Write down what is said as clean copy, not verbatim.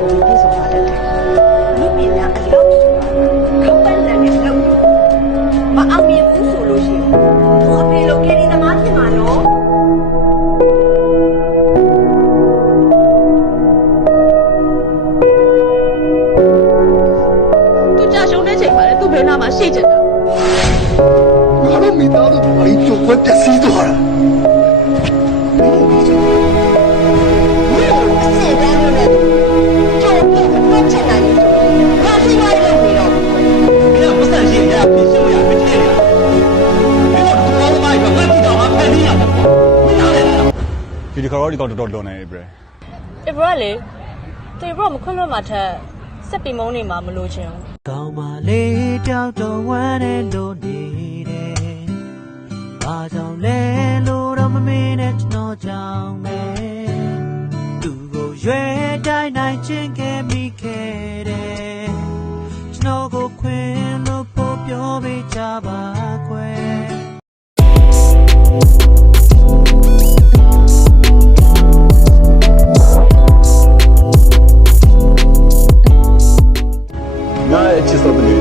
ပို့ပြီးပြေဆုံးသွားတယ်လူပညာအလုပ်ခေါင်းပန်းလန်နဲ့လုပ်မအောင်မြင်ဘူးဆိုလို့ရှိရင်သူအဖေလိုကယ်ရီသမားဖြစ်မှာနော်သူကြရှုံးတဲ့ချိန်မှာလည်းသူ့ဘေးနားမှာရှိချင်တာငါတို့မိသားစုဘာလို့ကြွက်ပျက်စီးသွားတာဒီခါတော့ဒီကောင်တော်တော်လွန်နေပြီဧပြီလေသူဧပြီမခွန်းလွတ်မှာထက်စက်ပီမုံနေမှာမလို့ချင်းကောင်းပါလေတောက်တော်ဝမ်းနဲ့လို့နေတယ်ဘာကြောင့်လဲလို့တော့မမင်းနဲ့ကျွန်တော်ကြောင့်ပဲသူကိုရွယ်တိုင်းနိုင်ချင်းခဲ့မိခဲ့တယ်ကျွန်တော်ကိုခွင်လို့ပို့ပြောပေးကြပါခွဲငါရဲ့ချစ်စောတဲ့